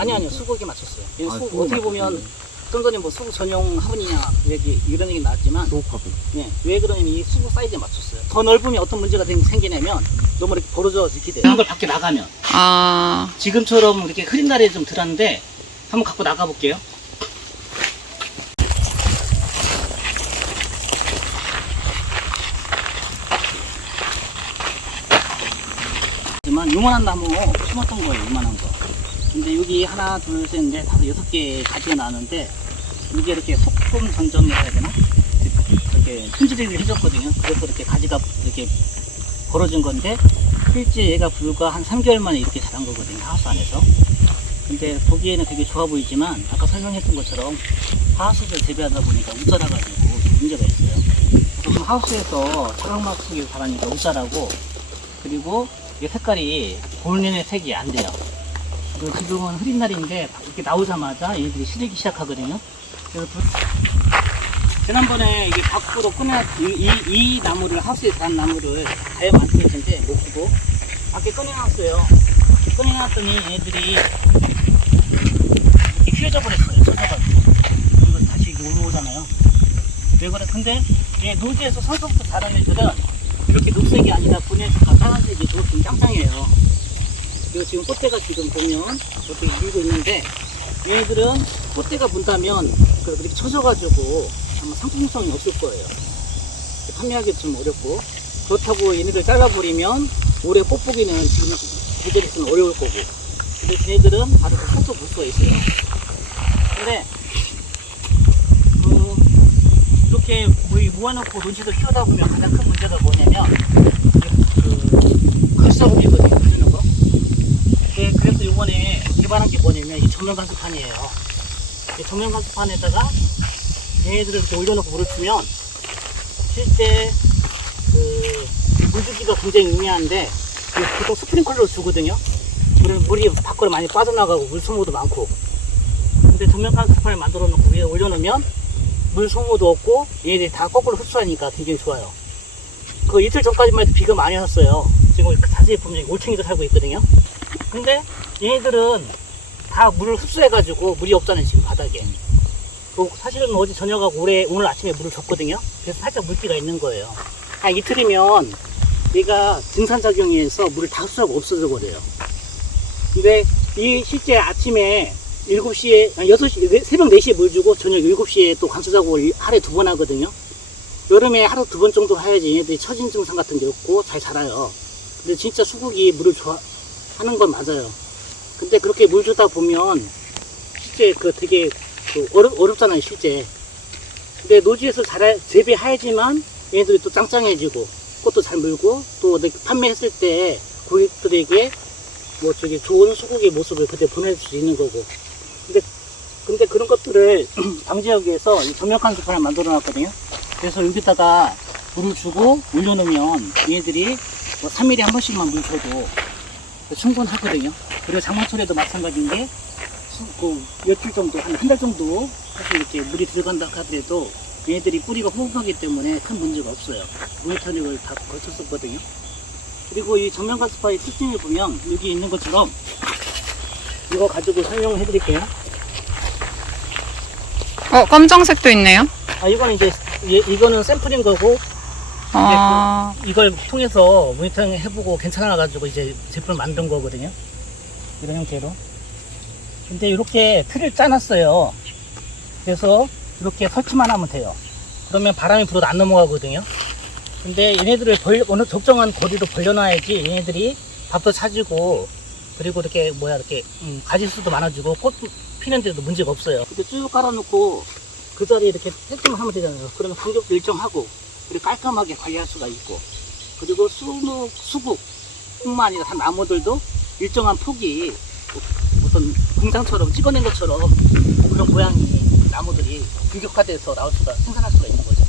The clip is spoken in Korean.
아니요, 수국에 맞췄어요. 아, 수국 수국 어떻게 보면 맞췄네. 좀 전에 뭐 수국 전용 화분이냐 이런 얘기 나왔지만, 수국화분. 네, 왜 그러냐면 이 수국 사이즈에 맞췄어요. 더 넓으면 어떤 문제가 생기냐면 너무 이렇게 벌어져지게 돼요. 이런 걸 밖에 나가면 아, 지금처럼 이렇게 흐린 날에 좀 덜한데 한번 갖고 나가 볼게요. 하지만 요만한 나무 심었던 거예요. 요만한 거. 근데 여기 하나, 둘, 셋, 넷, 다섯, 6개 가지가 나왔는데 이게 이렇게 소금 전정이라 해야 되나? 이렇게 품질을 해줬거든요. 그래서 이렇게 가지가 이렇게 벌어진 건데 실제 얘가 불과 한 3개월 만에 이렇게 자란 거거든요. 하우스 안에서. 근데 보기에는 되게 좋아 보이지만 아까 설명했던 것처럼 하우스를 재배하다 보니까 못 자라가지고 문제가 있어요. 지금 하우스에서 차광막 속에 자라니까 못 자라고, 그리고 이 색깔이 본연의 색이 안 돼요. 그리고 지금은 흐린 날인데 이렇게 나오자마자 얘들이 시들기 시작하거든요. 그래서 지난번에 이게 밖으로 이 나무를, 하우스에 자란 나무를 다여 많게 했는데 못 쓰고 밖에 꺼내놨어요. 꺼내놨더니 얘들이 이렇게 휘어져 버렸어요. 젖어가지고. 그리고 다시 올라오잖아요. 왜 그래? 근데 얘 노지에서 서서부터 자란 애들은 이렇게 녹색이 아니라 분해색과 빨간색이 좀 짱짱해요. 그리고 지금 꽃대가 지금 보면 이렇게 물고 있는데, 얘네들은 꽃대가 문다면 그렇게 쳐져가지고 아마 상품성이 없을 거예요. 판매하기 좀 어렵고, 그렇다고 얘네들 잘라버리면 올해 꽃보기는 지금 계절 있으면 어려울 거고, 근데 얘네들은 바로 그 속도 볼 수가 있어요. 근데 이렇게 모아놓고 논지도 키우다 보면 가장 큰 문제가 뭐냐면 글썩음이거든요. 해주는 거. 네, 그래서 이번에 개발한 게 뭐냐면 이 전면 관수판이에요. 이 전면 관수판에다가 얘네들을 이렇게 올려놓고 물을 주면 실제 물주기가 굉장히 의미한데, 보통 스프링클러로 주거든요. 그러면 물이 밖으로 많이 빠져나가고 물 소모도 많고. 근데 전면 관수판을 만들어 놓고 위에 올려놓으면 물 소모도 없고 얘네들이 다 거꾸로 흡수하니까 굉장히 좋아요. 그 이틀 전까지만 해도 비가 많이 왔어요. 지금 자세히 보면 올챙이도 살고 있거든요. 근데 얘네들은 다 물을 흡수해가지고 물이 없잖아요, 지금 바닥에. 사실은 어제 저녁하고 오늘 아침에 물을 줬거든요. 그래서 살짝 물기가 있는 거예요. 한 이틀이면 얘가 증산작용에서 물을 다 흡수하고 없어져 버려요. 근데 이 실제 아침에 7시에, 6시, 새벽 4시에 물 주고 저녁 7시에 또 관수 작업을 하루에 2번 하거든요. 여름에 하루 2번 정도 해야지 얘네들이 처진 증상 같은 게 없고 잘 자라요. 근데 진짜 수국이 물을 좋아하는 건 맞아요. 근데 그렇게 물 주다 보면 실제 되게 어렵잖아요, 실제. 근데 노지에서 재배해야지만 얘네들이 또 짱짱해지고 꽃도 잘 물고 또 판매했을 때 고객들에게 좋은 수국의 모습을 그때 보낼 수 있는 거고. 근데 그런 것들을 방지하기 위해서 전면 관수판을 만들어 놨거든요. 그래서 여기다가 물을 주고 올려놓으면 얘네들이 3일에 한 번씩만 물 줘도 충분하거든요. 그리고 장마철에도 마찬가지인 게 며칠 정도, 한 달 정도 사실 이렇게 물이 들어간다 하더라도 얘네들이 뿌리가 호흡하기 때문에 큰 문제가 없어요. 모니터링을 다 거쳤었거든요. 그리고 이 전면 관수판의 특징을 보면 여기 있는 것처럼 이거 가지고 설명해 드릴게요. 검정색도 있네요. 이거는 이거는 샘플인 거고, 이걸 통해서 모니터링 해보고 괜찮아가지고 이제 제품을 만든 거거든요. 이런 형태로. 근데 이렇게 틀을 짜놨어요. 그래서 이렇게 설치만 하면 돼요. 그러면 바람이 불어도 안 넘어가거든요. 근데 얘네들을 어느 적정한 거리로 벌려놔야지 얘네들이 밥도 찾고, 그리고 이렇게 가지수도 많아지고 꽃 피는데도 문제가 없어요. 이렇게 쭉 깔아놓고 그 자리에 이렇게 세팅을 하면 되잖아요. 그러면 간격도 일정하고, 그리고 깔끔하게 관리할 수가 있고, 그리고 수국뿐만 아니라 다 나무들도 일정한 폭이 어떤 공장처럼 찍어낸 것처럼 그런 모양이 나무들이 규격화돼서 생산할 수가 있는 거죠.